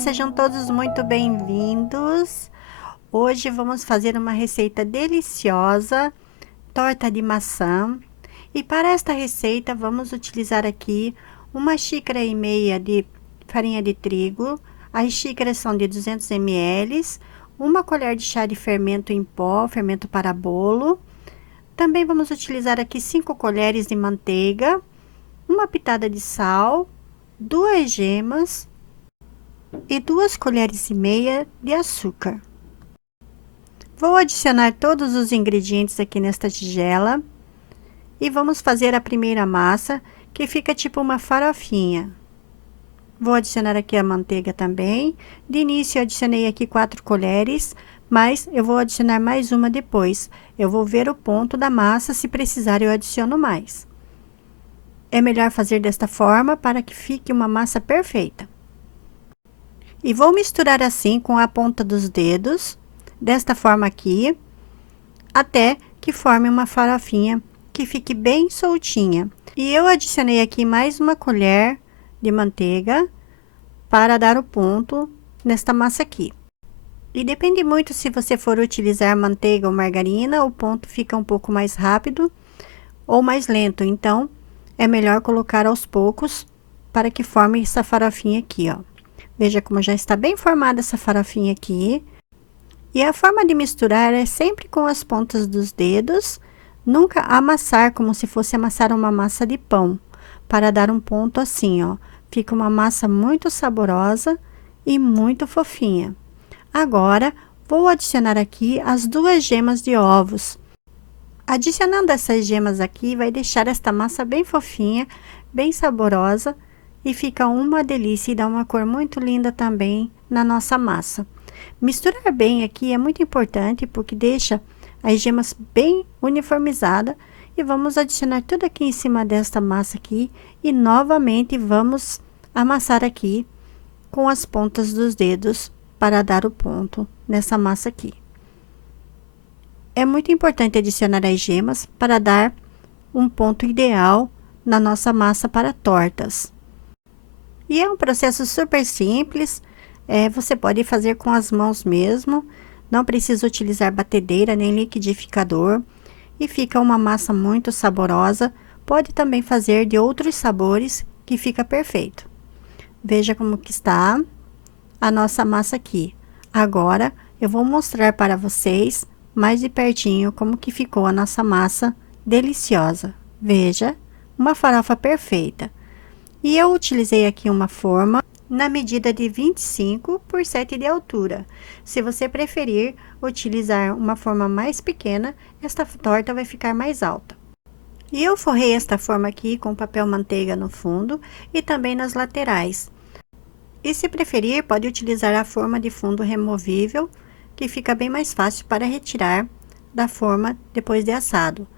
sejam todos muito bem-vindos. Hoje vamos fazer uma receita deliciosa, torta de maçã. E para esta receita vamos utilizar aqui 1,5 xícaras de farinha de trigo. As xícaras são de 200 ml, 1 colher de chá de fermento em pó, fermento para bolo. Também vamos utilizar aqui 5 colheres de manteiga, uma pitada de sal, 2 gemas e 2,5 colheres de açúcar. Vou adicionar todos os ingredientes aqui nesta tigela e vamos fazer a primeira massa, que fica tipo uma farofinha. Vou adicionar aqui a manteiga também. De início eu adicionei aqui 4 colheres, mas eu vou adicionar mais uma depois. Eu vou ver o ponto da massa, se precisar eu adiciono mais. É melhor fazer desta forma para que fique uma massa perfeita. E vou misturar assim com a ponta dos dedos, desta forma aqui, até que forme uma farofinha que fique bem soltinha. E eu adicionei aqui mais 1 colher de manteiga para dar o ponto nesta massa aqui. E depende muito se você for utilizar manteiga ou margarina, o ponto fica um pouco mais rápido ou mais lento. Então, é melhor colocar aos poucos para que forme essa farofinha aqui, ó. Veja como já está bem formada essa farofinha aqui. E a forma de misturar é sempre com as pontas dos dedos, nunca amassar como se fosse amassar uma massa de pão, para dar um ponto assim, ó. Fica uma massa muito saborosa e muito fofinha. Agora, vou adicionar aqui as 2 gemas de ovos. Adicionando essas gemas aqui, vai deixar esta massa bem fofinha, bem saborosa. E fica uma delícia e dá uma cor muito linda também na nossa massa. Misturar bem aqui é muito importante, porque deixa as gemas bem uniformizadas. E vamos adicionar tudo aqui em cima desta massa aqui. E novamente vamos amassar aqui com as pontas dos dedos para dar o ponto nessa massa aqui. É muito importante adicionar as gemas para dar um ponto ideal na nossa massa para tortas. E é um processo super simples, você pode fazer com as mãos mesmo, não precisa utilizar batedeira nem liquidificador, e fica uma massa muito saborosa. Pode também fazer de outros sabores, que fica perfeito. Veja como que está a nossa massa aqui. Agora, eu vou mostrar para vocês mais de pertinho como que ficou a nossa massa deliciosa. Veja, uma farofa perfeita. E eu utilizei aqui uma forma na medida de 25 por 7 de altura. Se você preferir utilizar uma forma mais pequena, esta torta vai ficar mais alta. E eu forrei esta forma aqui com papel manteiga no fundo e também nas laterais. E se preferir, pode utilizar a forma de fundo removível, que fica bem mais fácil para retirar da forma depois de assado.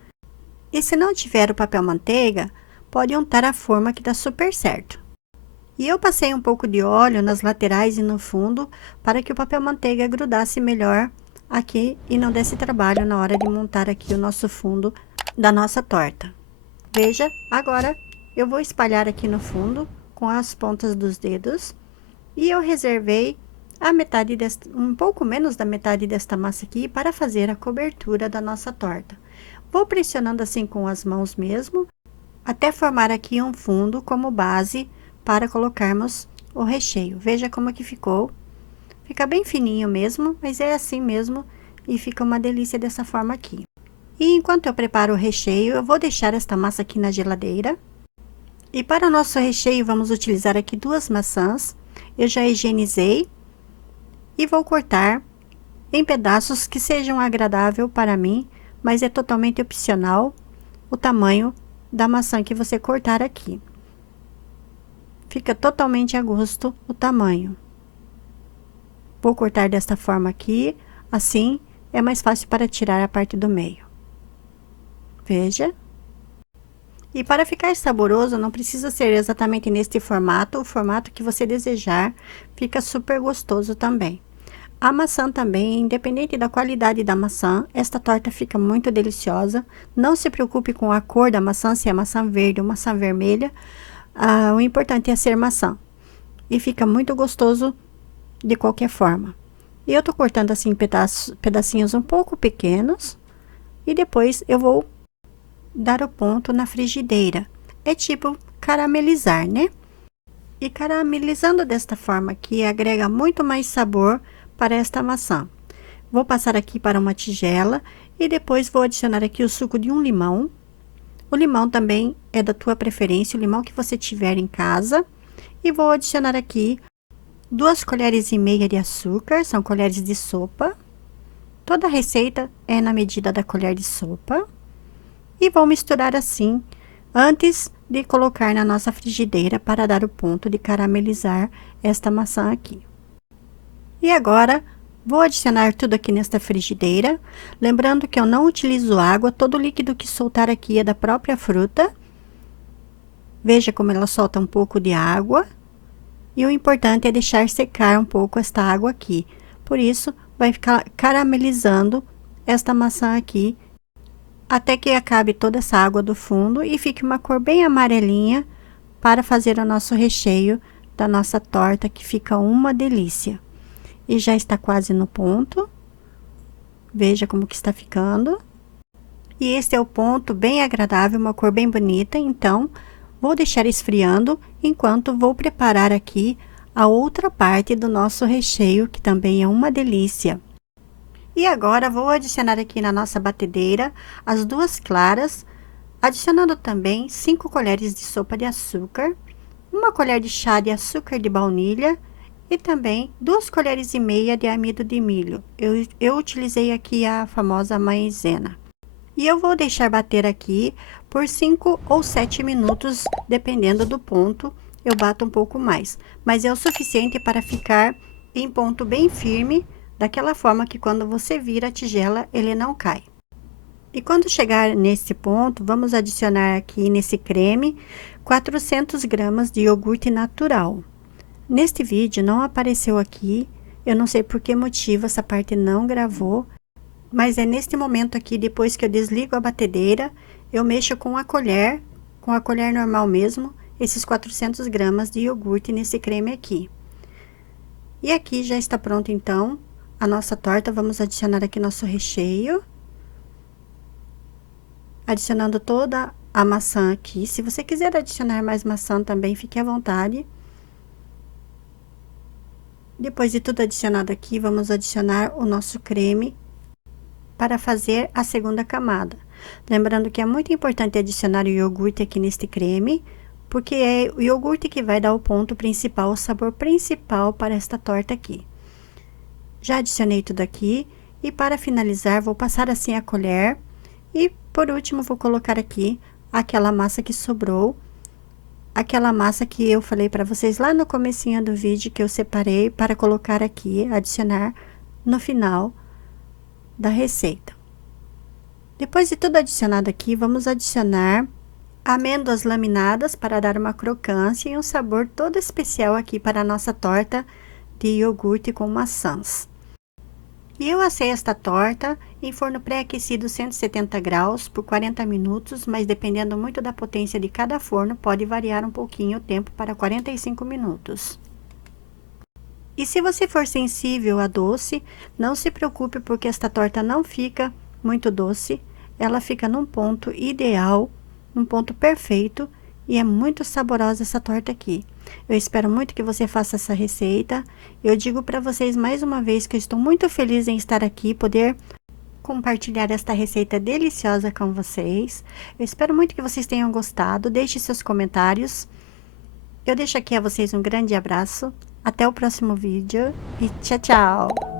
E se não tiver o papel manteiga, pode untar a forma que dá super certo. E eu passei um pouco de óleo nas laterais e no fundo, para que o papel manteiga grudasse melhor aqui e não desse trabalho na hora de montar aqui o nosso fundo da nossa torta. Veja, agora eu vou espalhar aqui no fundo com as pontas dos dedos. E eu reservei a metade um pouco menos da metade desta massa aqui para fazer a cobertura da nossa torta. Vou pressionando assim com as mãos mesmo, até formar aqui um fundo como base para colocarmos o recheio. Veja como que ficou. Fica bem fininho mesmo, mas é assim mesmo e fica uma delícia dessa forma aqui. E enquanto eu preparo o recheio, eu vou deixar esta massa aqui na geladeira. E para o nosso recheio, vamos utilizar aqui 2 maçãs. Eu já higienizei e vou cortar em pedaços que sejam agradáveis para mim, mas é totalmente opcional o tamanho da maçã que você cortar aqui. Fica totalmente a gosto o tamanho. Vou cortar desta forma aqui, assim é mais fácil para tirar a parte do meio. Veja. E para ficar saboroso, não precisa ser exatamente neste formato, o formato que você desejar, fica super gostoso também. A maçã também, independente da qualidade da maçã, esta torta fica muito deliciosa. Não se preocupe com a cor da maçã, se é maçã verde ou maçã vermelha. O importante é ser maçã. E fica muito gostoso de qualquer forma. E eu tô cortando assim pedacinhos um pouco pequenos e depois eu vou dar o ponto na frigideira. É tipo caramelizar, né? E caramelizando desta forma aqui agrega muito mais sabor para esta maçã. Vou passar aqui para uma tigela e depois vou adicionar aqui o suco de um limão. O limão também é da tua preferência, o limão que você tiver em casa. E vou adicionar aqui 2 colheres e meia de açúcar, são colheres de sopa. Toda a receita é na medida da colher de sopa. E vou misturar assim, antes de colocar na nossa frigideira para dar o ponto de caramelizar esta maçã aqui. E agora, vou adicionar tudo aqui nesta frigideira, lembrando que eu não utilizo água, todo o líquido que soltar aqui é da própria fruta. Veja como ela solta um pouco de água. E o importante é deixar secar um pouco esta água aqui. Por isso, vai ficar caramelizando esta maçã aqui, até que acabe toda essa água do fundo e fique uma cor bem amarelinha para fazer o nosso recheio da nossa torta, que fica uma delícia. E já está quase no ponto. Veja como que está ficando. E este é o ponto bem agradável, uma cor bem bonita. Então, vou deixar esfriando enquanto vou preparar aqui a outra parte do nosso recheio, que também é uma delícia. E agora, vou adicionar aqui na nossa batedeira as 2 claras, adicionando também 5 colheres de sopa de açúcar, 1 colher de chá de açúcar de baunilha e também 2 colheres e meia de amido de milho. Eu utilizei aqui a famosa maizena. E eu vou deixar bater aqui por 5 ou 7 minutos, dependendo do ponto, eu bato um pouco mais. Mas é o suficiente para ficar em ponto bem firme, daquela forma que quando você vira a tigela, ele não cai. E quando chegar nesse ponto, vamos adicionar aqui nesse creme 400 gramas de iogurte natural. Neste vídeo não apareceu aqui, eu não sei por que motivo essa parte não gravou, mas é neste momento aqui, depois que eu desligo a batedeira, eu mexo com a colher normal mesmo, esses 400 gramas de iogurte nesse creme aqui. E aqui já está pronto então a nossa torta. Vamos adicionar aqui nosso recheio. Adicionando toda a maçã aqui. Se você quiser adicionar mais maçã também, fique à vontade. Depois de tudo adicionado aqui, vamos adicionar o nosso creme para fazer a segunda camada. Lembrando que é muito importante adicionar o iogurte aqui neste creme, porque é o iogurte que vai dar o ponto principal, o sabor principal para esta torta aqui. Já adicionei tudo aqui e para finalizar vou passar assim a colher e por último vou colocar aqui aquela massa que sobrou, aquela massa que eu falei para vocês lá no comecinho do vídeo, que eu separei para colocar aqui, adicionar no final da receita. Depois de tudo adicionado aqui, vamos adicionar amêndoas laminadas para dar uma crocância e um sabor todo especial aqui para a nossa torta de iogurte com maçãs. E eu assei esta torta em forno pré-aquecido 170 graus por 40 minutos, mas dependendo muito da potência de cada forno, pode variar um pouquinho o tempo para 45 minutos. E se você for sensível a doce, não se preocupe, porque esta torta não fica muito doce, ela fica num ponto ideal, num ponto perfeito, e é muito saborosa essa torta aqui. Eu espero muito que você faça essa receita. Eu digo para vocês mais uma vez que eu estou muito feliz em estar aqui, poder compartilhar esta receita deliciosa com vocês. Eu espero muito que vocês tenham gostado. Deixe seus comentários. Eu deixo aqui a vocês um grande abraço. Até o próximo vídeo e tchau, tchau!